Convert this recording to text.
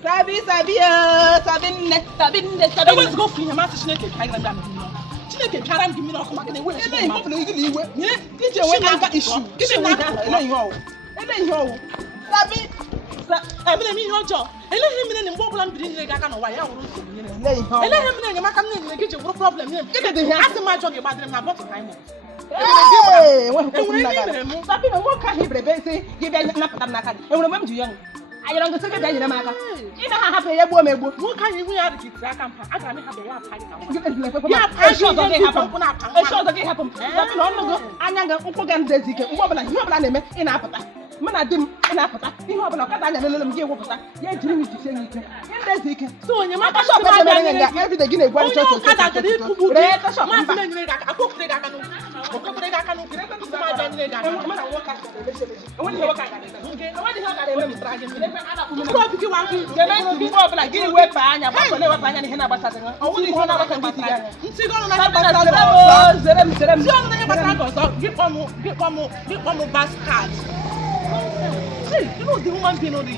Let's go for him. I'm Chineke carry them. Chineke carry them. Give me no come again. Wait, give me iwe. DJ we na issue. Give me one. Sabi. Ebe me hojo. Ele him ne mbo plan bi ni ga ka no wa ya woro so ni. Ele him ne maka ne ge je woro problem ni. Ase ma joge ba dem na bot time. Hey, we ko na ga. Sabi me wo ka hibrebe say give na pata na ka. E woro mam ju yan. I don't get a maka. In a half a year, what can you have to track? I can have a I shot that happen. I never forget the ticket. What about you have an in Apata? Manadim in Apata. You have an Apata and let them give up. Yeah, dream is to say it. So when you make a shop every day, give a one shot. You know the woman being on the